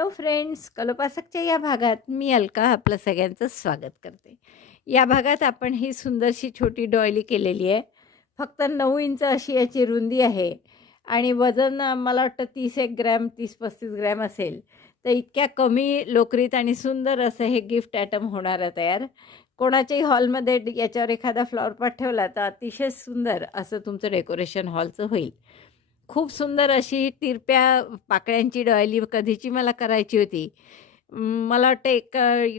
Hello friends कलोपासकच्या या भागात मी अलका आपलं सगळ्यांचं स्वागत करते. या भागात आपण ही सुंदरशी छोटी डॉयली केलेली आहे. फक्त नऊ इंच अशी याची रुंदी आहे आणि वजन मला वाटतं तीस एक ग्रॅम तीस पस्तीस ग्रॅम असेल. तर इतक्या कमी लोकरीत आणि सुंदर असं हे गिफ्ट ॲटम होणार आहे तयार. कोणाच्याही हॉलमध्ये याच्यावर एखादा फ्लॉवरपॉट ठेवला तर अतिशय सुंदर असं तुमचं डेकोरेशन हॉलचं होईल. खूप सुंदर अशी तिरप्या पाकळ्यांची डॉयली कधीची मला करायची होती. मला वाटतं एक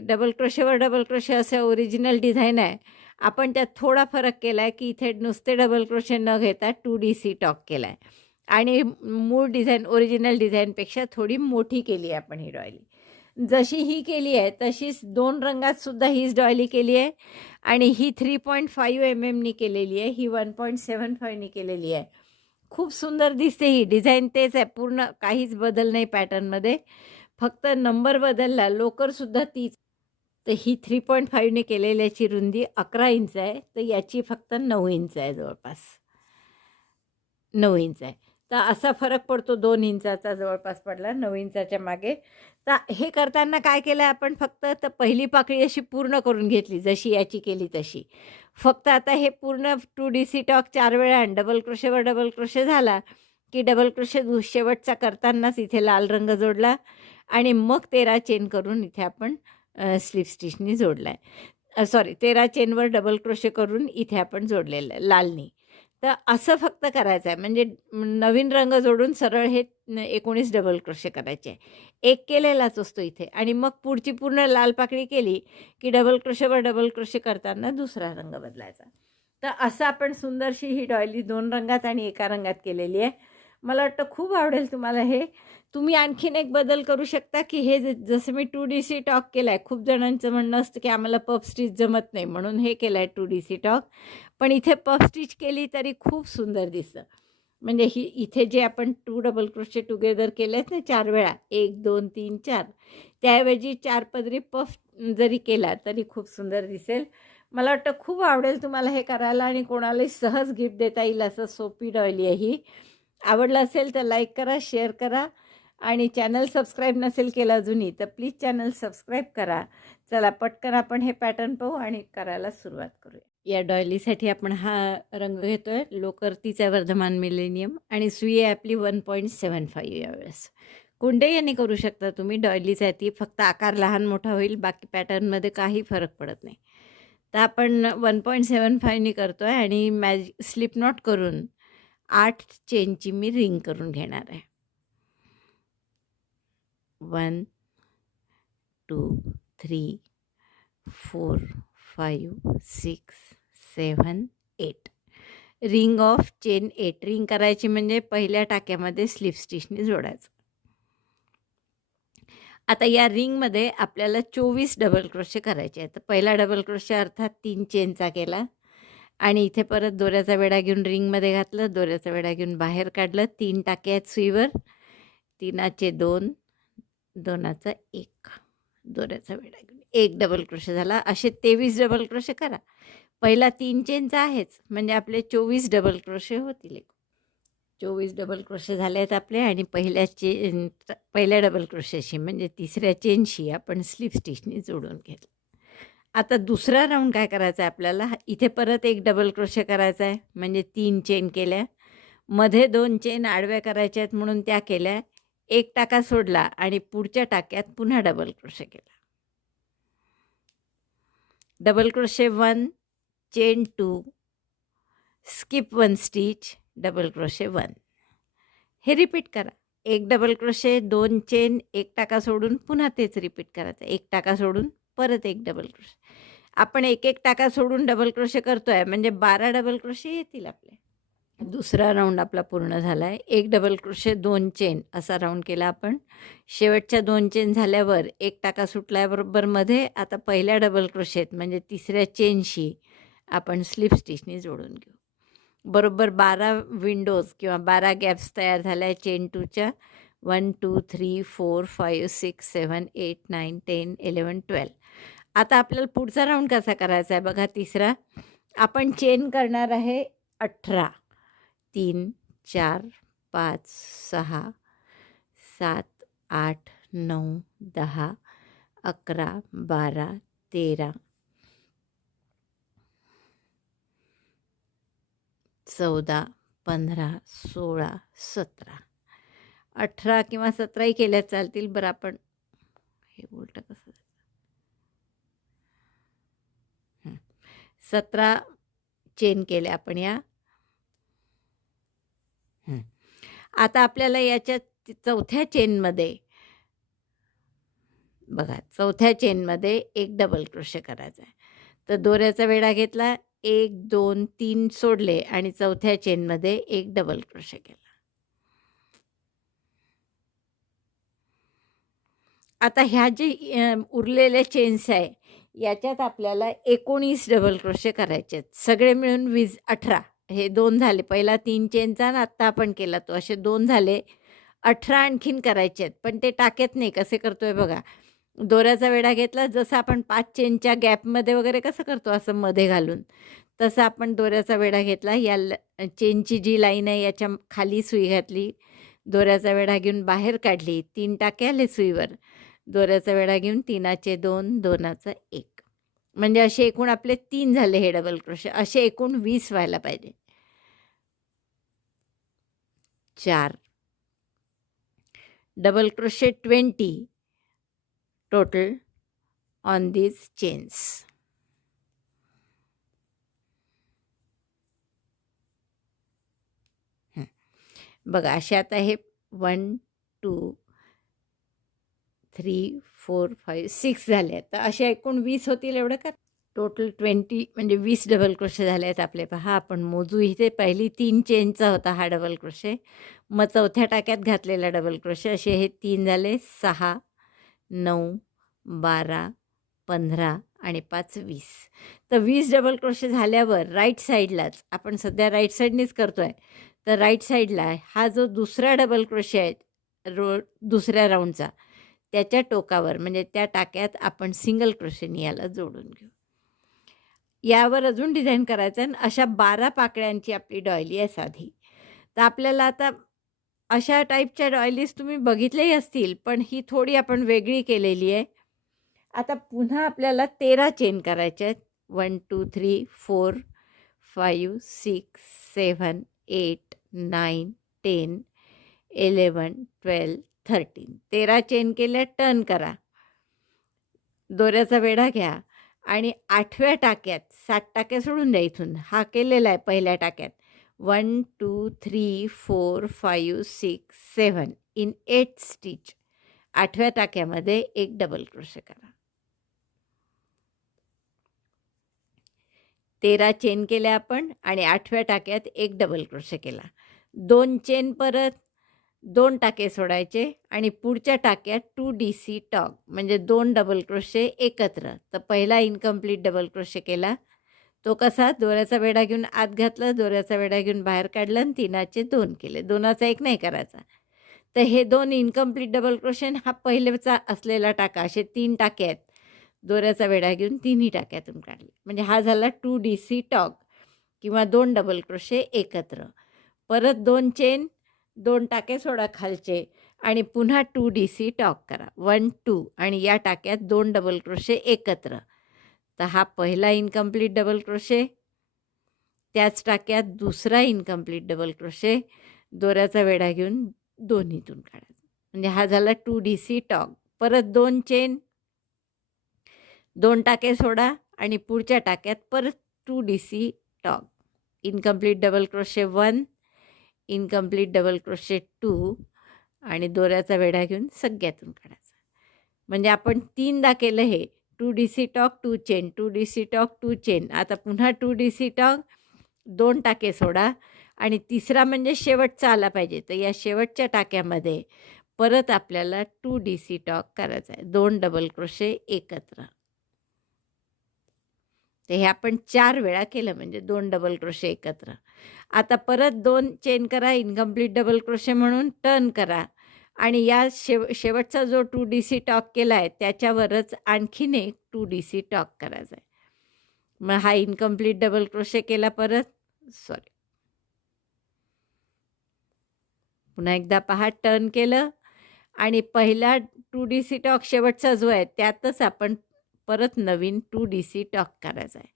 डबल क्रोशेवर डबल क्रोशे असं ओरिजिनल डिझाईन आहे. आपण त्यात थोडा फरक केला आहे की इथे नुसते डबल क्रोशे न घेता टू डी सी टॉक केला आहे आणि मूळ डिझाईन ओरिजिनल डिझाईनपेक्षा थोडी मोठी केली आहे आपण ही डॉयली. जशी ही केली आहे तशीच दोन रंगात सुद्धा हीच डॉयली केली आहे. आणि ही थ्री पॉईंट फाईव्ह एम एमनी केलेली आहे ही वन पॉईंट सेवन फाईव्हनी केलेली आहे. खूप सुंदर दिसते ही. डिझाईन तेच आहे. पूर्ण काहीच बदल नाही पॅटर्नमध्ये फक्त नंबर बदलला. लोकरसुद्धा तीच. तर ही थ्री पॉईंट फाईव्हने केलेल्याची रुंदी अकरा इंच आहे. तर याची फक्त नऊ इंच आहे जवळपास. नऊ इंच आहे. तर असा फरक पडतो दोन इंचाचा जवळपास पडला. नऊ इंचाच्या मागे. तर हे करताना काय केलं आहे आपण? फक्त तर पहिली पाकळी अशी पूर्ण करून घेतली जशी याची केली तशी. फक्त आता हे पूर्ण टू डी सी टॉक चार वेळा आणि डबल क्रोशेवर डबल क्रोशे झाला की डबल क्रोशे शेवटचा करतानाच इथे लाल रंग जोडला आणि मग तेरा चेन करून इथे आपण स्लिप स्टिचनी जोडला आहे सॉरी तेरा चेनवर डबल क्रोशे करून इथे आपण जोडलेलं आहे लालनी. तर असं फक्त करायचं आहे. म्हणजे नवीन रंग जोडून सरळ हे एकोणीस डबल क्रोशे करायचे आहे. एक केलेलाच असतो इथे. आणि मग पुढची पूर्ण लाल पाकळी केली की डबल क्रोशेवर डबल क्रोशे करताना दुसरा रंग बदलायचा. तर असं आपण सुंदरशी ही डॉयली दोन रंगात आणि एका रंगात केलेली आहे. मला वाटतं खूप आवडेल तुम्हाला हे. तुम्ही आणखीन एक बदल करू शकता की हे ज- जसं मी टू डी सी टॉक केलं आहे खूप जणांचं म्हणणं असतं की आम्हाला पफ स्टिच जमत नाही म्हणून हे केलं आहे टू डी सी टॉक पण इथे पफ स्टिच केली तरी खूप सुंदर दिसतं. म्हणजे ही इथे जे आपण टू डबल क्रोशे टुगेदर केले आहेत ना चार वेळा एक दोन तीन चार त्याऐवजी चार पदरी पफ जरी केला तरी खूप सुंदर दिसेल. मला वाटतं खूप आवडेल तुम्हाला हे करायला आणि कोणालाही सहज गिफ्ट देता येईल असं सोपी डॉयली आहे ही. आवडलं असेल तर लाईक करा शेअर करा. आणि चॅनल सबस्क्राईब नसेल केलं अजूनही तर प्लीज चॅनल सबस्क्राईब करा. चला पटकन आपण हे पॅटर्न पाहू आणि करायला सुरुवात करूया. या डॉयलीसाठी आपण हा रंग घेतो आहे लोकर्तीचा वर्धमान मिलेनियम आणि सुई ॲपली आपली वन पॉईंट सेवन फाईव्ह यावेळेस कोणत्याही याने करू शकता तुम्ही डॉयलीचा आहे ती फक्त आकार लहान मोठा होईल बाकी पॅटर्नमध्ये काही फरक पडत नाही. तर आपण वन पॉईंट सेवन फाईव्हनी करतो आहे आणि मॅज स्लिप नॉट करून आठ चेनची मी रिंग करून घेणार आहे. One two three four five six seven eight. Ring of chain eight. Ring करायची म्हणजे पहिल्या टाक्यामध्ये स्लिप स्टिचने जोडायचं. आता या रिंगमध्ये आपल्याला चोवीस डबल क्रोशे करायचे आहेत. तर पहिला डबल क्रोशे अर्थात तीन चेनचा केला. आणि इथे परत दोऱ्याचा वेडा घेऊन रिंगमध्ये घातलं. दोऱ्याचा वेडा घेऊन बाहेर काढलं. तीन टाके आहेत सुईवर. तीनाचे दोन दोनाचा एक. दोऱ्याचा वेळा घेऊन एक डबल क्रोशे झाला. असे तेवीस डबल क्रोशे करा. पहिला तीन चेनचा आहेच. म्हणजे आपले चोवीस डबल क्रोशे होतील एक. चोवीस डबल क्रोशे झाले आहेत आपले आणि पहिल्या चेन पहिल्या डबल क्रोशेशी म्हणजे तिसऱ्या चेनशी आपण स्लिप स्टिचनी जोडून घेतलं. आता दुसरा राऊंड काय करायचा आहे आपल्याला? इथे परत एक डबल क्रोशे करायचा आहे. म्हणजे तीन चेन केल्या. मध्ये दोन चेन आडव्या करायच्या आहेत म्हणून त्या केल्या. एक टाका सोडला आणि पुढच्या टाक्यात पुन्हा डबल क्रोशे केला. Double crochet one chain two skip one stitch double crochet one हे रिपीट करा. एक डबल क्रोशे दोन चेन एक टाका सोडून पुन्हा तेच रिपीट करायचं. एक टाका सोडून परत एक डबल क्रोशे आपण एक एक टाका सोडून डबल क्रोशे करतो आहे म्हणजे बारा डबल क्रोशे येतील आपले. दुसरा राऊंड आपला पूर्ण झाला आहे एक डबल क्रोशे दोन चेन असा राऊंड केला आपण. शेवटच्या दोन चेन झाल्यावर एक टाका सुटल्याबरोबरमध्ये आता पहिल्या डबल क्रोशेत म्हणजे तिसऱ्या चेनशी आपण स्लिप स्टिचनी जोडून घेऊ. बरोबर बारा विंडोज किंवा बारा गॅप्स तयार झाल्या chain टूच्या one two three four five six seven eight nine ten eleven twelve आता आपल्याला पुढचा राऊंड कसा करायचा आहे? बघा तिसरा. आपण चेन करणार आहे अठरा. तीन चार पाच सहा सात आठ नऊ दहा अकरा बारा तेरा. चौदा पंधरा सोळा सतरा. अठरा किंवा सतराही केल्या चालतील बरं आपण हे उलट कसं सतरा चेन केल्या आपण या. आता आपल्याला याच्या चौथ्या चेनमध्ये बघा चौथ्या चेनमध्ये एक डबल क्रोशे करायचा आहे तर दोऱ्याचा वेढा घेतला एक दोन तीन सोडले आणि चौथ्या चेनमध्ये एक डबल क्रोशे केला. आता ह्या जे उरलेल्या चेन्स आहे याच्यात आपल्याला एकोणीस डबल क्रोशे करायचे आहेत. सगळे मिळून वीस अठरा. हे दोन झाले. पहिला तीन चेनचा आणि आत्ता आपण केला तो. असे दोन झाले. अठरा आणखीन करायचे आहेत. पण ते टाकेत नाही. कसे करतो आहे बघा. दोऱ्याचा वेढा घेतला. जसं आपण पाच चेनच्या गॅपमध्ये वगैरे कसं करतो? असं मध्ये घालून. तसं आपण दोऱ्याचा वेढा घेतला. या ल चेनची जी लाईन आहे याच्या खाली सुई घातली. दोऱ्याचा वेढा घेऊन बाहेर काढली. तीन टाके आले सुईवर. दोऱ्याचा वेढा घेऊन तीनाचे दोन दोनाचं एक. म्हणजे असे एकूण आपले तीन झाले हे डबल क्रोशे असे एकूण वीस व्हायला पाहिजे. चार. Double crochet twenty total on these chains बघा असे आता हे one two three four five six झाले. तर असे एकूण वीस होतील एवढं का? टोटल ट्वेंटी म्हणजे वीस डबल क्रोशे झाले आहेत आपले पहा. आपण मोजू इथे पहिली तीन चेनचा होता हा डबल क्रोशे. मग चौथ्या टाक्यात घातलेला डबल क्रोशे. असे हे तीन झाले. सहा नऊ बारा पंधरा आणि पाच वीस. तर वीस डबल क्रोशे झाल्यावर राईट साईडलाच आपण सध्या राईट साईडनेच करतो आहे तर राईट साईडला हा जो दुसरा डबल क्रोशे आहे रो दुसऱ्या राऊंडचा त्याच्या टोकावर म्हणजे त्या टाक्यात आपण सिंगल क्रोशेनी याला जोडून घेऊ. यावर अजून डिझाईन करायचं आहे आणि अशा बारा पाकळ्यांची आपली डॉयली आहे साधी. तर आपल्याला आता अशा टाईपच्या डॉयलीज तुम्ही बघितल्याही असतील पण ही थोडी आपण वेगळी केलेली आहे. आता पुन्हा आपल्याला तेरा चेन करायचे आहेत. One two three four five six seven eight nine ten eleven twelve thirteen. तेरा चेन केल्या टर्न करा. दोऱ्याचा वेढा घ्या. आणि आठव्या टाक्यात सात टाक्या सोडून द्या इथून हा केलेला आहे पहिल्या टाक्यात. One two three four five six seven in eight stitch आठव्या टाक्यामध्ये एक डबल क्रोशे करा. तेरा चेन केल्या आपण आणि आठव्या टाक्यात एक डबल क्रोशे केला. दोन चेन परत दोन टाके सोडायचे आणि पुढच्या टाक्यात टू डी सी टॉक म्हणजे दोन डबल क्रोशे एकत्र. तर पहिला इनकम्प्लीट डबल क्रोशे केला. तो कसा? दोऱ्याचा वेढा घेऊन आत घातला दोऱ्याचा वेढा घेऊन बाहेर काढला आणि तिनाचे दोन केले. दोनाचा एक नाही करायचा. तर हे दोन इनकम्प्लीट डबल क्रोशे हा पहिलेचा असलेला टाका असे तीन टाके आहेत. दोऱ्याचा वेढा घेऊन तिन्ही टाक्यातून काढले. म्हणजे हा झाला टू डी सी टॉक किंवा दोन डबल क्रोशे एकत्र. परत दोन चेन दोन टाके सोडा खालचे आणि पुन्हा टू डी सी टॉक करा. वन टू आणि या टाक्यात दोन डबल क्रोशे एकत्र. तर हा पहिला इनकम्प्लीट डबल क्रोशे त्याच टाक्यात दुसरा इनकम्प्लीट डबल क्रोशे दोऱ्याचा वेढा घेऊन दोन्हीतून काढायचा म्हणजे हा झाला टू डी सी टॉक. परत दोन चेन दोन टाके सोडा आणि पुढच्या टाक्यात परत two D C tog. Incomplete double crochet one incomplete double crochet two आणि दोऱ्याचा वेढा घेऊन सगळ्यातून काढायचा. म्हणजे आपण तीनदा केलं हे two D C tog two chain two D C tog two chain आता पुन्हा टू डी सी टॉक दोन टाके सोडा. आणि तिसरा म्हणजे शेवटचा आला पाहिजे. तर या शेवटच्या टाक्यामध्ये परत आपल्याला टू डी सी टॉक करायचा आहे दोन डबल क्रोशे एकत्र. तर हे आपण चार वेळा केलं म्हणजे दोन डबल क्रोशे एकत्र. आता परत दोन चेन करा इनकम्प्लीट डबल क्रोशे म्हणून टर्न करा. आणि या शेव शेवटचा जो टू डी सी टॉक केला आहे त्याच्यावरच आणखीन एक टू डी सी टॉक करायचा आहे मग हा इनकम्प्लीट डबल क्रोशे केला परत. सॉरी पुन्हा एकदा पहा टर्न केलं. आणि पहिला टू डी सी टॉक शेवटचा जो आहे त्यातच आपण परत नवीन टू डी सी टॉक करायचा आहे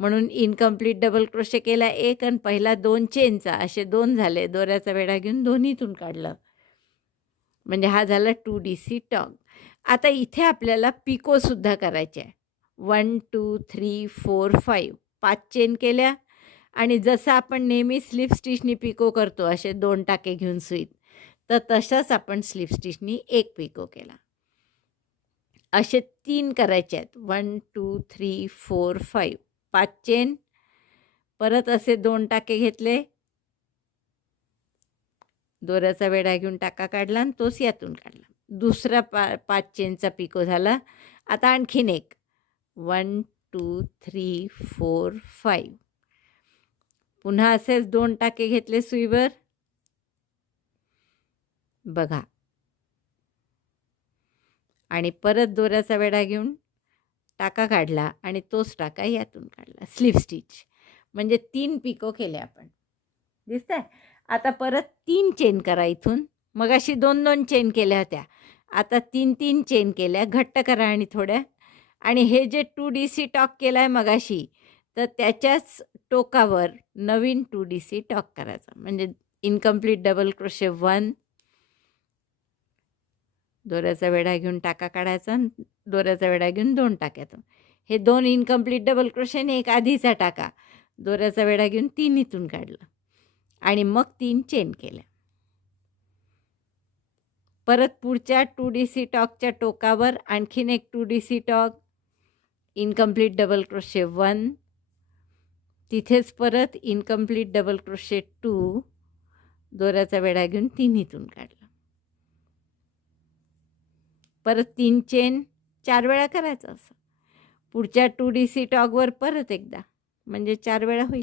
म्हणून इनकम्प्लीट डबल क्रोशे केला एक आणि पहिला दोन चेनचा असे दोन झाले. दोऱ्याचा वेढा घेऊन दोन्हीतून काढलं. म्हणजे हा झाला टू डी सी टॉग आता इथे आपल्याला पिकोसुद्धा करायचे आहे. One two three four five पाच चेन केल्या. आणि जसं आपण नेहमी स्लिप स्टिचनी पिको करतो असे दोन टाके घेऊन सुईत. तर तशाच आपण स्लिप स्टिचनी एक पिको केला. असे तीन करायचे आहेत. One two three four five पाच चेन. परत असे दोन टाके घेतले. दोऱ्याचा वेढा घेऊन टाका काढला आणि तोच यातून काढला. दुसरा पा पाच चेनचा पिको झाला. आता आणखीन एक. One two three four five. पुन्हा असेच दोन टाके घेतले सुईवर. बघा. आणि परत दोऱ्याचा वेढा घेऊन टाका काढला आणि तोच टाका यातून काढला. Slip stitch. म्हणजे तीन पिको केले आपण. दिसतंय? आता परत तीन चेन करा इथून. मग अशी दोन दोन चेन केल्या होत्या. आता तीन तीन चेन केल्या. घट्ट करा आणि थोड्या. आणि हे जे टू डी सी टॉक केलं आहे मगाशी तर त्याच्याच टोकावर नवीन टू डी सी टॉक करायचा. म्हणजे इनकम्प्लीट डबल क्रोशे वन दोऱ्याचा वेढा घेऊन टाका काढायचा आणि दोऱ्याचा वेढा घेऊन दोन टाक्यातून हे दोन इनकम्प्लीट डबल क्रोशेने एक आधीचा टाका. दोऱ्याचा वेढा घेऊन तीन इथून काढलं. आणि मग तीन चेन केल्या. परत पुढच्या टू डी सी टॉकच्या टोकावर आणखीन एक two D C tog incomplete double crochet one तिथेच परत इनकम्प्लीट डबल क्रोशे टू दोऱ्याचा वेढा घेऊन तिन्हीतून काढला. परत तीन चेन चार वेळा करायचं असं. पुढच्या टू डी सी टॉकवर परत एकदा. म्हणजे चार वेळा होईल.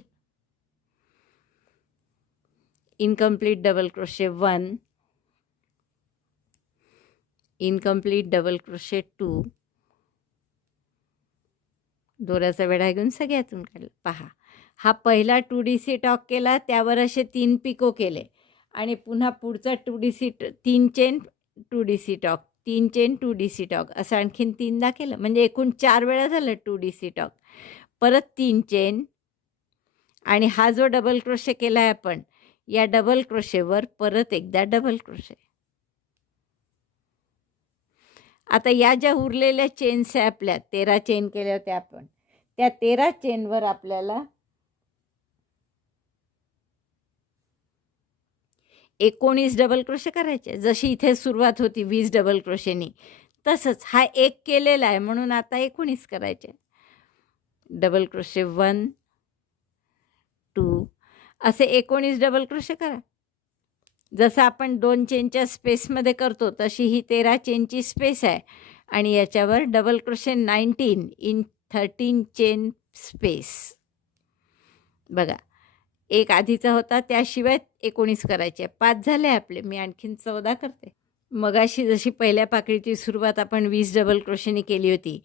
Incomplete double crochet one incomplete double crochet two दोऱ्याचा वेढा घेऊन सगळ्यातून काढला. पहा. हा पहिला टू डी सी टॉक केला त्यावर असे तीन पिको केले. आणि पुन्हा पुढचा टू डी सी तीन chain two D C tog तीन chain two D C tog असं आणखीन तीनदा केलं. म्हणजे एकूण चार वेळा झालं टू डी सी टॉक परत तीन चेन आणि हा जो डबल क्रोशे केला आहे आपण या डबल क्रोशेवर परत एकदा डबल क्रोशे आता या ज्या उरलेल्या चेन्स आहे आपल्या तेरा चेन केल्या होत्या आपण त्या तेरा चेनवर आपल्याला एकोणीस डबल क्रोशे करायचे. जशी इथे सुरुवात होती वीस डबल क्रोशेनी तसंच हा एक केलेला आहे म्हणून आता एकोणीस करायचे. डबल क्रोशे वन टू असे एकोणीस डबल क्रोशे करा. जसं आपण दोन चेनच्या स्पेसमध्ये करतो तशी ही तेरा चेनची स्पेस आहे. आणि याच्यावर double crochet nineteen in thirteen chain space बघा. एक आधीचा होता त्याशिवाय एकोणीस करायचे. पाच झाले आपले मी आणखीन चौदा करते. मगाशी जशी पहिल्या पाकळीची सुरुवात आपण वीस डबल क्रोशेनी केली होती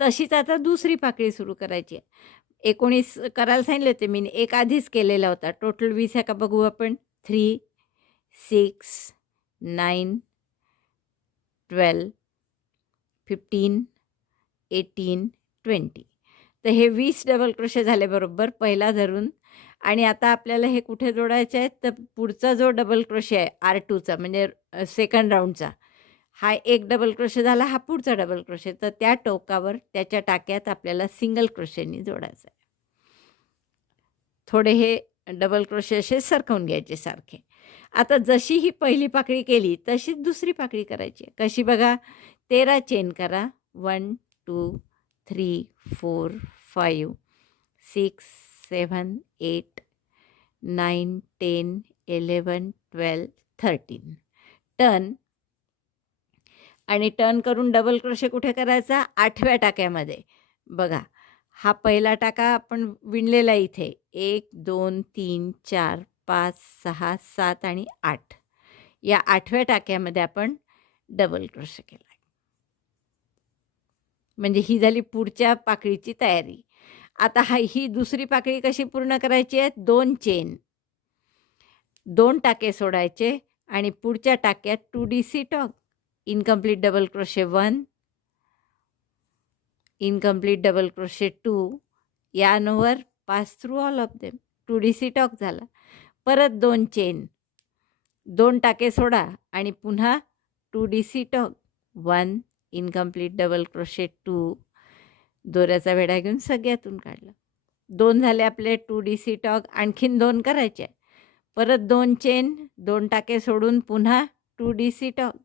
तशीच आता दुसरी पाकळी सुरू करायची. आहे एकोणीस करायला सांगितले होते मी एक आधीच केलेला होता. टोटल वीस आहे का बघू आपण? Three six nine twelve fifteen eighteen twenty तर हे वीस डबल क्रोशे झाले बरोबर. पहिला धरून आणि आता आपल्याला हे कुठे जोडायचे आहेत? तर पुढचा जो डबल क्रोशे आहे आर टूचा म्हणजे सेकंड राऊंडचा हा एक डबल क्रोशे झाला हा पुढचा डबल क्रोशे तर त्या टोकावर त्याच्या टाक्यात आपल्याला सिंगल क्रोशेनी जोडायचं आहे थोडे हे डबल क्रोशे असे सरकवून घ्यायचे सारखे. आता जशी ही पहिली पाकळी केली तशीच दुसरी पाकळी करायची कशी बघा तेरा चेन करा. One two three four five six seven eight nine ten eleven twelve thirteen. Turn आणि टर्न करून डबल क्रोशे कुठे करायचा? आठव्या टाक्यामध्ये. बघा हा पहिला टाका आपण विणलेला इथे. एक दोन तीन चार पाच सहा सात आणि आठ. या आठव्या टाक्यामध्ये आपण डबल क्रोशे केला म्हणजे ही झाली पुढच्या पाकळीची तयारी. आता हा ही दुसरी पाकळी कशी पूर्ण करायची आहे? दोन चेन दोन टाके सोडायचे आणि पुढच्या टाक्यात two D C tog incomplete double crochet one incomplete double crochet two यानवर pass through all of them two D C tog झाला. परत दोन चेन दोन टाके सोडा आणि पुन्हा two D C tog one incomplete double crochet two दोऱ्याचा वेढा घेऊन सगळ्यातून काढला. दोन झाले आपले टू डी सी टॉक आणखीन दोन करायचे. परत दोन चेन दोन टाके सोडून पुन्हा टू डी सी टॉक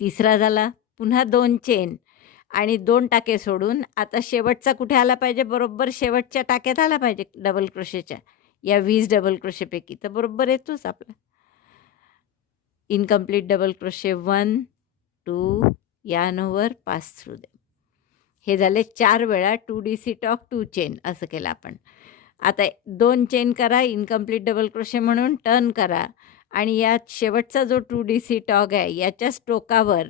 तिसरा झाला पुन्हा दोन चेन आणि दोन टाके सोडून आता शेवटचा कुठे आला पाहिजे? बरोबर शेवटच्या टाक्यात आला पाहिजे डबल क्रोशेच्या या वीस डबल क्रोशेपैकी तर बरोबर येतोच आपला. Incomplete double crochet one two yarn over pass through them हे झाले चार वेळा two D C tog two chain असं केलं आपण. आता दोन चेन करा इनकम्प्लीट डबल क्रोशे म्हणून टर्न करा आणि यात शेवटचा जो टू डी सी टॉक आहे याच्याच टोकावर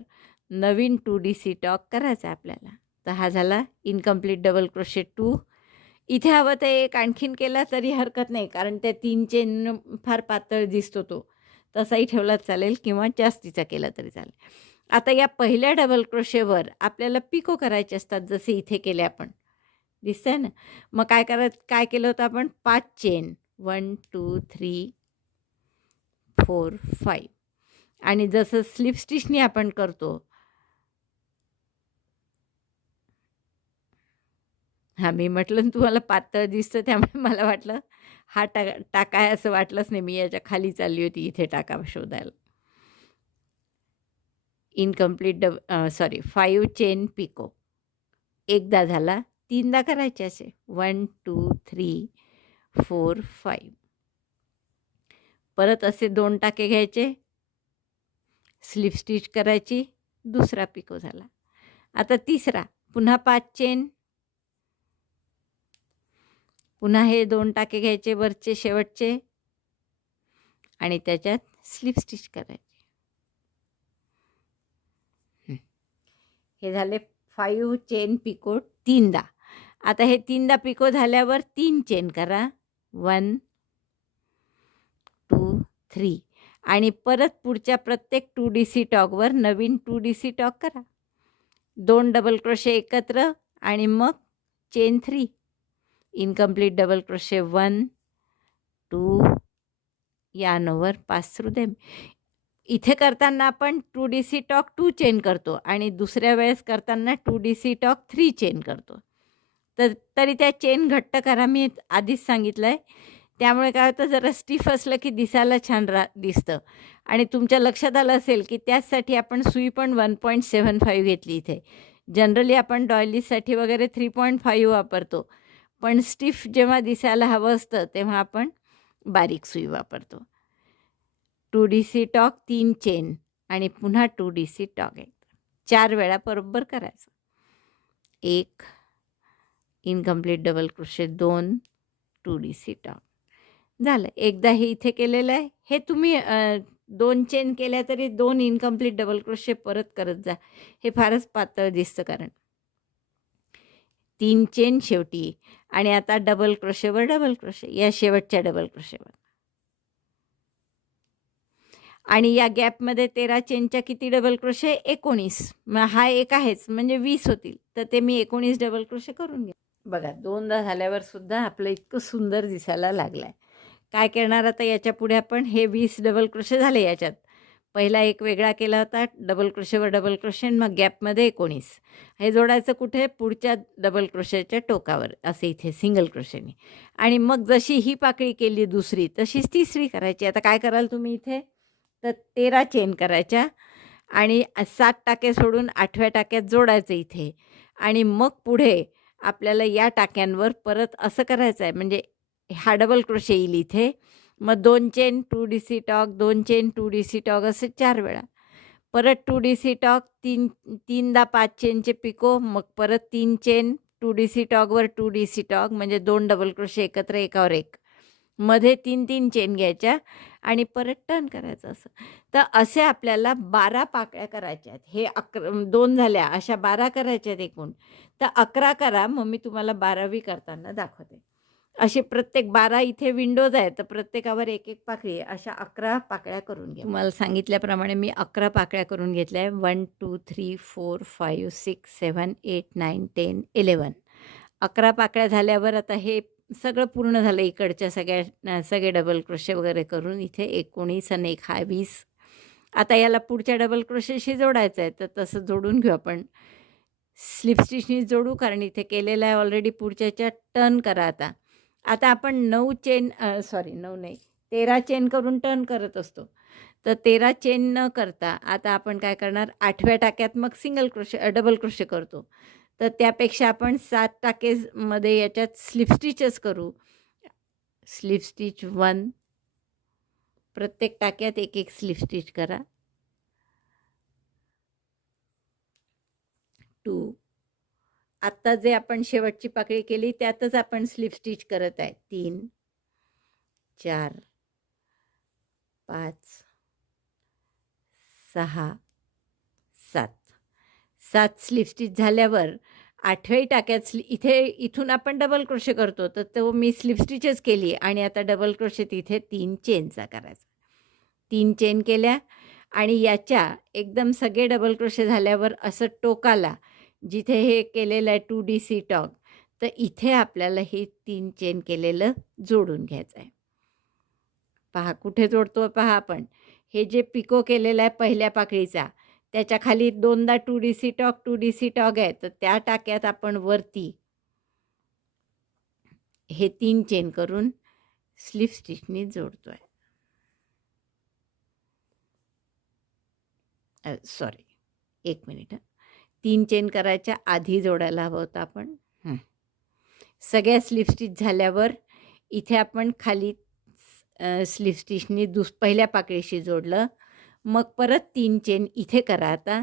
नवीन टू डी सी टॉक करायचा आहे आपल्याला. तर हा झाला इनकम्प्लीट डबल क्रोशे टू इथे हवं ते एक आणखीन केला तरी हरकत नाही कारण त्या तीन चेन फार पातळ दिसतो तो. तसाही ठेवला चालेल किंवा जास्तीचा केला तरी चालेल. आता या पहिल्या डबल क्रोशेवर आपल्याला पिको करायचे असतात जसे इथे केले आपण. दिसतंय ना? मग काय करत काय केलं होतं आपण? पाच chain one two three four five आणि जसं स्लिप स्टिचनी आपण करतो. हां मी म्हटलं तुम्हाला पातळ दिसतं त्यामुळे मला वाटलं हा टा टाका असं वाटलंच नाही. मी याच्या खाली चालली होती इथे टाका शोधायला. इनकम्प्लीट डब सॉरी फाईव्ह चेन पिको एकदा झाला तीनदा करायचे असे. One two three four five परत असे दोन टाके घ्यायचे. स्लिप स्टिच करायची. दुसरा पिको झाला. आता तिसरा पुन्हा पाच चेन पुन्हा हे दोन टाके घ्यायचे वरचे शेवटचे. आणि त्याच्यात स्लिप स्टिच करायचे. हे. झाले फाईव्ह चेन पिको तीनदा. आता हे तीनदा पिको झाल्यावर तीन चेन करा. One two three. आणि परत पुढच्या प्रत्येक टू डी सी टॉकवर नवीन टू डी सी टॉक करा. दोन डबल क्रोशे एकत्र आणि मग chain three. Incomplete double crochet one two yarn over pass through them इथे करताना आपण two D C tog two chain करतो आणि दुसऱ्या वेळेस करताना two D C tog three chain करतो. तर तरी त्या चेन घट्ट करा. मी आधीच सांगितलं आहे त्यामुळे काय होतं जरा स्टिफ असलं की दिसायला छान रा दिसतं. आणि तुमच्या लक्षात आलं असेल की त्याचसाठी आपण सुई पण वन पॉईंट सेवन फाईव्ह घेतली इथे. जनरली आपण डॉयलीसाठी वगैरे थ्री पॉईंट फाईव्ह वापरतो. पण स्टिफ जेव्हा दिसायला हवं असतं तेव्हा आपण बारीक सुई वापरतो. टू डी सी टॉक तीन चेन आणि पुन्हा टू डी सी टॉक एक. चार वेळा बरोबर करायचं. एक इनकम्प्लीट डबल क्रोशे दोन टू डी सी टॉक. झालं. एकदा हे इथे केलेलं आहे. हे तुम्ही दोन चेन केल्या तरी दोन इनकम्प्लीट डबल क्रोशे परत करत जा. हे फारच पातळ दिसतं कारण. तीन चेन शेवटी. आणि आता डबल क्रोशेवर डबल क्रोशे या शेवटच्या डबल क्रोशेवर आणि या गॅपमध्ये तेरा चेनच्या किती डबल क्रोशे एकोणीस. मग हा एक आहेच. म्हणजे वीस होतील. तर ते मी एकोणीस डबल क्रोशे करून घे बघा दोनदा झाल्यावर सुद्धा आपलं इतकं सुंदर दिसायला लागलं आहे काय करणार आता याच्यापुढे आपण? हे वीस डबल क्रोशे झाले याच्यात. पहिला एक वेगळा केला होता डबल क्रोशेवर डबल क्रोशे मग गॅपमध्ये एकोणीस. हे जोडायचं कुठे? पुढच्या डबल क्रोशेच्या टोकावर असे इथे सिंगल क्रोशेने आणि मग जशी ही पाकळी केली दुसरी तशीच तिसरी करायची. आता काय कराल तुम्ही इथे? तर तेरा चेन करायच्या आणि सात टाके सोडून आठव्या टाक्यात जोडायचं इथे. आणि मग पुढे आपल्याला या टाक्यांवर परत असं करायचं आहे म्हणजे हा डबल क्रोशे येईल इथे. मग दोन chain two D C tog दोन chain two D C tog असे चार वेळा. परत टू डी सी टॉक तीन तीनदा पाच चेनचे पिको मग परत तीन चेन टू डी सी टॉकवर टू डी सी टॉक म्हणजे दोन डबल क्रोशे एकत्र एकावर एक. मध्ये तीन तीन चेन घ्यायच्या आणि परत टर्न करायचं असं. तर असे आपल्याला बारा पाकळ्या करायच्या आहेत. हे अकरा दोन झाल्या अशा बारा करायच्या आहेत एकूण. तर अकरा करा मग मी तुम्हाला बारावी करताना दाखवते. असे प्रत्येक बारा इथे विंडोज आहेत तर प्रत्येकावर एक एक पाकळी अशा अकरा पाकळ्या करून घ्या तुम्हाला सांगितल्याप्रमाणे मी अकरा पाकळ्या करून घेतल्या आहे one two three four five six seven eight nine ten eleven अकरा पाकळ्या झाल्यावर आता हे सगळं पूर्ण झालं इकडच्या सगळ्या सगळे डबल क्रोशे वगैरे करून इथे एकोणीस आणि एक हा वीस. आता याला पुढच्या डबल क्रोशेशी जोडायचं आहे तर तसं जोडून घेऊ आपण. स्लिप स्टिचनी जोडू कारण इथे केलेलं आहे ऑलरेडी पुढच्याच्या. टर्न करा आता. आता आपण नऊ चेन सॉरी नऊ नाही तेरा चेन करून टर्न करत असतो. तर तेरा चेन न करता आता आपण काय करणार? आठव्या टाक्यात मग सिंगल क्रोशे डबल क्रोशे करतो. तर त्यापेक्षा आपण सात टाकेमध्ये याच्यात स्लिप स्टिचच करू. स्लिप स्टिच वन प्रत्येक टाक्यात एक एक स्लिप स्टिच करा टू आत्ता जे आपण शेवटची पाकळी केली त्यातच आपण स्लिप स्टिच करत आहे. तीन चार पाच सहा सात. सात स्लिप स्टिच झाल्यावर आठव्याही टाक्यात स्लि इथे इथून आपण डबल क्रोशे करतो तर तो मी स्लिप स्टिचच केली आणि आता डबल क्रोशे तिथे तीन चेनचा करायचा. तीन चेन केल्या आणि याच्या एकदम सगळे डबल क्रोशे झाल्यावर असं टोकाला जिथे हे केलेलं आहे टू डी सी टॉक तर इथे आपल्याला हे तीन चेन केलेलं जोडून घ्यायचं आहे पहा कुठे जोडतो पहा आपण. हे जे पिको केलेलं आहे पहिल्या पाकळीचा त्याच्याखाली दोनदा two D C tog two D C tog आहे तर त्या टाक्यात आपण वरती हे तीन चेन करून स्लिप स्टिचनी जोडतो आहे सॉरी एक मिनिट तीन चेन करायच्या आधी जोडायला हवं होतं आपण. सगळ्या स्लिप स्टिच झाल्यावर इथे आपण खाली स्लिप स्टिचनी दुस पहिल्या पाकळीशी जोडलं. मग परत तीन चेन इथे करा आता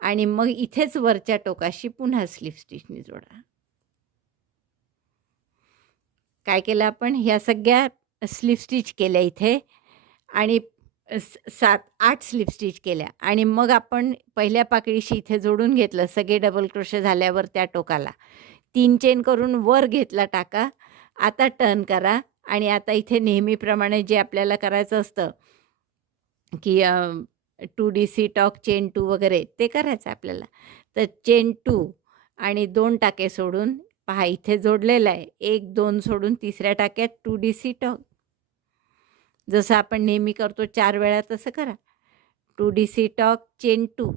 आणि मग इथेच वरच्या टोकाशी पुन्हा स्लिप स्टिचनी जोडा. काय केलं आपण? ह्या सगळ्या स्लिप स्टिच केल्या इथे आणि सात आठ स्लिप स्टिच केल्या आणि मग आपण पहिल्या पाकळीशी इथे जोडून घेतलं सगळे डबल क्रोशे झाल्यावर त्या टोकाला. तीन चेन करून वर घेतला टाका आता टर्न करा आणि आता इथे नेहमीप्रमाणे जे आपल्याला करायचं असतं की two D C tog chain two वगैरे ते करायचं आपल्याला. तर चेन टू आणि दोन टाके सोडून पहा इथे जोडलेलं आहे एक दोन सोडून तिसऱ्या टाक्यात टू डी सी टॉक. जसं आपण नेहमी करतो चार वेळा तसं करा. Two D C tog chain two.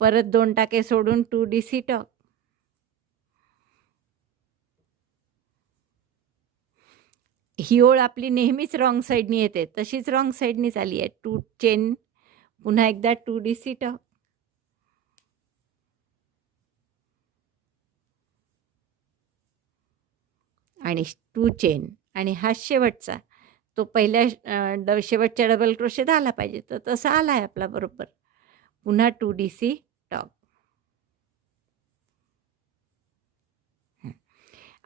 परत दोन टाके सोडून टू डी सी टॉक. ही ओळ आपली नेहमीच रॉंग साईडनी येते. तशीच रॉंग साईडनीच आली आहे. टू चेन पुन्हा एकदा टू डी सी टॉक. आणि टू चेन. आणि हा शेवटचा. तो पहिल्या ड शेवटच्या डबल क्रोशेत आला पाहिजे. तर तसा आला आहे आपला बरोबर. पुन्हा टू डी सी टॉप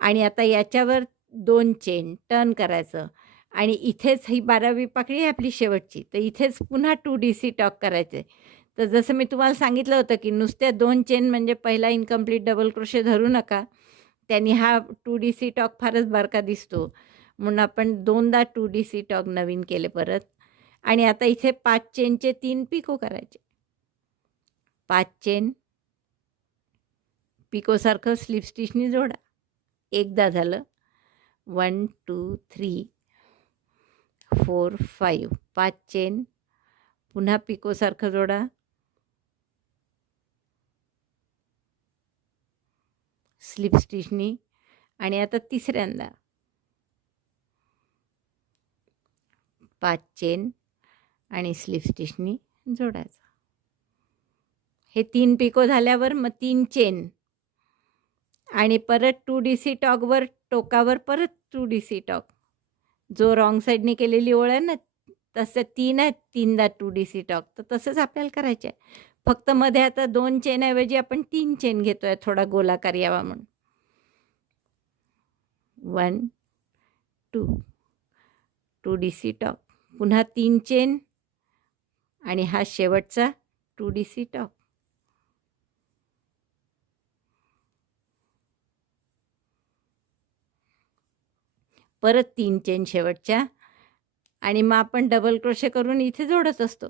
आणि आता याच्यावर दोन चेन टर्न करायचं. आणि इथेच ही बारावी पाकळी आहे आपली शेवटची. तर इथेच पुन्हा टू डी सी टॉक करायचे. तर जसं मी तुम्हाला सांगितलं होतं की नुसत्या दोन चेन म्हणजे पहिला इनकम्प्लीट डबल क्रोशे धरू नका. त्यांनी हा टू डी सी टॉक फारच बारका दिसतो. म्हणून आपण दोनदा टू डी सी टॉक नवीन केले परत. आणि आता इथे पाच चेनचे तीन पिको करायचे. पाच चेन पिकोसारखं स्लिप स्टिचनी जोडा. एकदा झालं. One two three four five पाच चेन पुन्हा पिकोसारखं जोडा. स्लिप स्टिचनी आणि आता तिसऱ्यांदा. पाच चेन आणि स्लिप स्टिचनी जोडायचा. हे तीन पिको झाल्यावर मग तीन चेन. आणि परत टू डी सी टॉकवर टोकावर परत टू डी सी टॉक जो रॉंग साईडने केलेली ओळ आहे ना तसं तीन आहेत तीनदा टू डी सी टॉक तर तसंच आपल्याला करायचं आहे. फक्त मध्ये आता दोन चेनऐवजी आपण तीन चेन घेतो आहे थोडा गोलाकार यावा म्हणून. One two. Two D C tog पुन्हा तीन चेन आणि हा शेवटचा टू डी सी टॉप परत तीन चेन शेवटच्या आणि मग आपण डबल क्रोशे करून इथे जोडत असतो.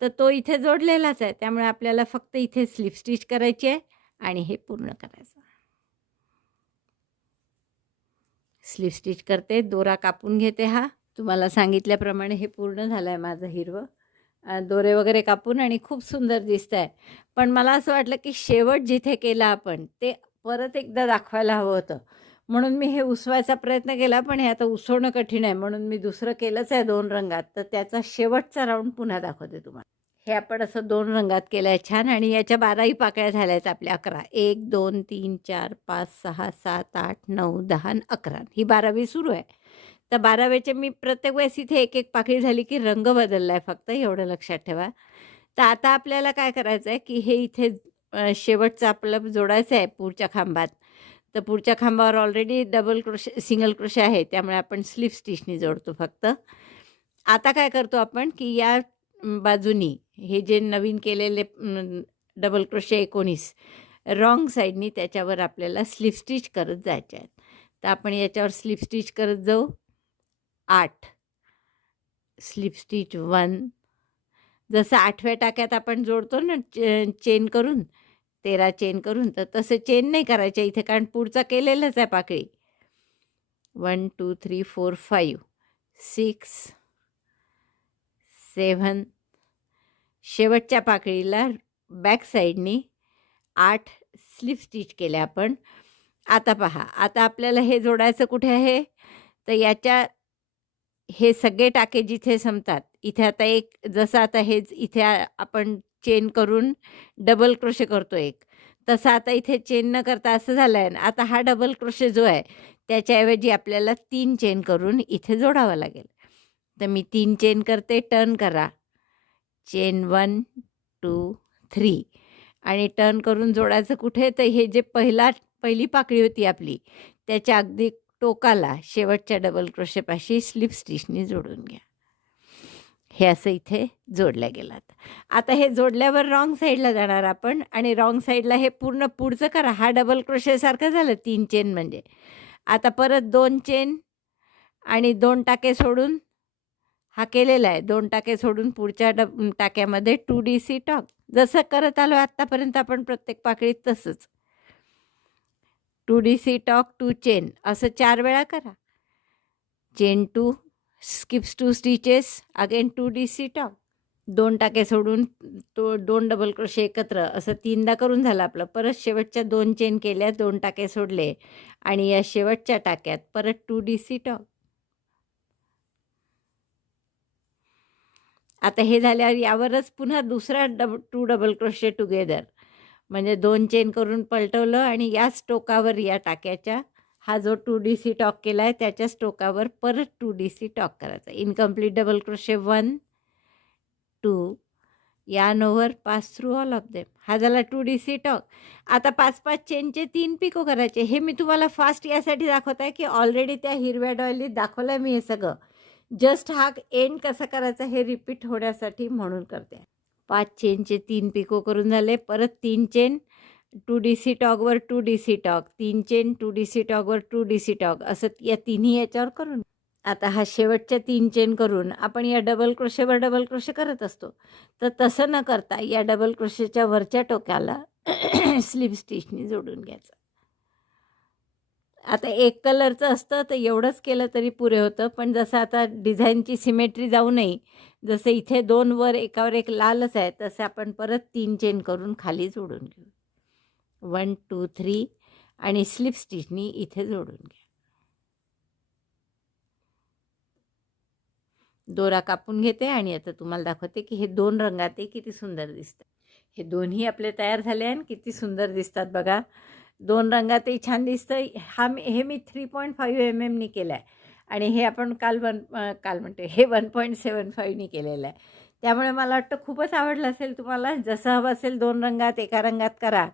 तर तो इथे जोडलेलाच आहे. त्यामुळे आपल्याला फक्त इथे स्लिप स्टिच करायची आहे आणि हे पूर्ण करायचं. स्लिप स्टिच करते दोरा कापून घेते हा. तुम्हाला सांगितल्याप्रमाणे हे पूर्ण झालं आहे माझं हिरवं. दोरे वगैरे कापून आणि खूप सुंदर दिसत आहे पण मला असं वाटलं की शेवट जिथे केला आपण ते परत एकदा दाखवायला हवं होतं. म्हणून मी हे उसवायचा प्रयत्न केला पण हे आता उसवणं कठीण आहे. म्हणून मी दुसरं केलंच आहे दोन रंगात. तर त्याचा शेवटचा राऊंड पुन्हा दाखवते तुम्हाला. हे आपण असं दोन रंगात केलं आहे छान आणि याच्या बाराही पाकळ्या झाल्या आहेत आपल्या अकरा. एक दोन तीन चार पाच सहा सात आठ नऊ दहा अकरा. ही बारावी सुरू आहे. तर बाराव्याचे मी प्रत्येक वेळेस इथे एक एक पाकळी झाली की रंग बदलला आहे फक्त एवढं लक्षात ठेवा. तर आता आपल्याला काय करायचं आहे की हे इथे शेवटचं आपलं जोडायचं आहे पुढच्या खांबात. तर पुढच्या खांबावर already double crochet single crochet आहे त्यामुळे आपण स्लिप स्टिचनी जोडतो फक्त. आता काय करतो आपण की या बाजूनी हे जे नवीन केलेले डबल क्रोशे एकोणीस रॉंग साईडनी त्याच्यावर आपल्याला स्लिप स्टिच करत जायचे आहेत. तर आपण याच्यावर स्लिप स्टिच करत जाऊ. आठ. स्लिप स्टिच वन जसं आठव्या टाक्यात आपण जोडतो ना चे चेन करून तेरा चेन करून तर तसं चेन नाही करायच्या इथे कारण पुढचा केलेलंच आहे पाकळी. One two three four five six seven शेवटच्या पाकळीला बॅक साईडनी आठ स्लिप स्टिच केल्या आपण. आता पहा आता आपल्याला हे जोडायचं कुठे आहे? तर याच्या हे सगळे टाके जिथे संपतात इथे आता एक जसं आता हेच इथे आपण चेन करून डबल क्रोशे करतो एक. तसं आता इथे चेन न करता असं झालं आहे आता हा डबल क्रोशे जो आहे त्याच्याऐवजी आपल्याला तीन चेन करून इथे जोडावा लागेल. तर मी तीन चेन करते टर्न करा. चेन वन टू थ्री आणि टर्न करून जोडायचं कुठे? तर हे जे पहिला पहिली पाकळी होती आपली त्याच्या अगदी टोकाला शेवटच्या डबल क्रोशेपाशी स्लिप स्टिचनी जोडून घ्या. हे असं इथे जोडल्या गेलात. आता हे जोडल्यावर रॉंग साईडला जाणार आपण आणि रॉंग साईडला हे पूर्ण पुढचं करा. हा डबल क्रोशेसारखं झालं तीन चेन म्हणजे. आता परत दोन चेन आणि दोन टाके सोडून हा केलेला आहे. दोन टाके सोडून पुढच्या डब टाक्यामध्ये टू डी सी टॉक जसं करत आलो आत्तापर्यंत आपण प्रत्येक पाकळीत तसंच. Two D C tog two chain असं चार वेळा करा. Chain two skips two stitches again two D C tog. दोन टाके सोडून तो दोन डबल क्रोशे एकत्र असं तीनदा करून झालं आपलं. परत शेवटच्या दोन चेन केल्या दोन टाके सोडले आणि या शेवटच्या टाक्यात परत टू डी सी टॉक. आता हे झाल्यावर यावरच पुन्हा दुसरा डब टू डबल क्रोशे टुगेदर. म्हणजे दोन चेन करून पलटवलं आणि याच टोकावर या टाक्याच्या हा जो टू डी सी टॉक केला आहे त्याच्याच टोकावर परत टू डी सी टॉक करायचा. Incomplete double crochet one two या over pass through all of them. हा झाला टू डी सी टॉक. आता पाच पाच चेनचे तीन पिको करायचे. हे मी तुम्हाला फास्ट यासाठी दाखवत आहे की ऑलरेडी त्या हिरव्या डॉयलीत दाखवलं आहे मी हे सगळं. जस्ट हा एंड कसा करायचा हे रिपीट होण्यासाठी म्हणून करते. पाच चेनचे तीन पिको करून झाले. परत तीन चेन टू डी सी टॉकवर टू डी सी टॉक तीन चेन टू डी सी टॉकवर टू डी सी टॉक असं या तिन्ही याच्यावर करून. आता हा शेवटच्या तीन चेन करून आपण या डबल क्रोशेवर डबल क्रोशे करत असतो. तर तसं न करता या डबल क्रोशेच्या वरच्या टोक्याला स्लीप स्टिचनी जोडून घ्यायचं. आता एक कलरचं असतं तर एवढंच केलं तरी पुरे होतं. पण जसं आता डिझाईनची सिमेट्री जाऊ नये जसे इथे दोन वर एकावर एक लालच आहे तसे आपण परत तीन चेन करून खाली जोडून घेऊ. वन टू थ्री आणि स्लिप स्टिचनी इथे जोडून घ्या. दोरा कापून घेते आणि आता तुम्हाला दाखवते की हे दोन रंगात किती सुंदर दिसतं हे दोन्ही आपले तयार झाले आणि किती सुंदर दिसतात बघा. दोन रंगातही छान दिसतं हा मी हे मी थ्री पॉईंट फाईव्ह एम एमनी केलं आहे आणि हे आपण काल वन काल म्हणते हे वन पॉईंट सेवन फाईव्हनी केलेलं आहे. त्यामुळे मला वाटतं खूपच आवडलं असेल तुम्हाला. जसं हवं असेल दोन रंगात एका रंगात करा.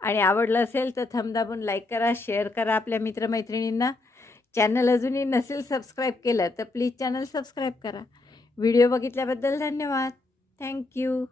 आणि आवडलं असेल तर थमदाबून दाबून लाईक करा शेअर करा आपल्या मित्रमैत्रिणींना. चॅनल अजूनही नसेल सबस्क्राईब केलं तर प्लीज चॅनल सबस्क्राईब करा. व्हिडिओ बघितल्याबद्दल धन्यवाद. Thank you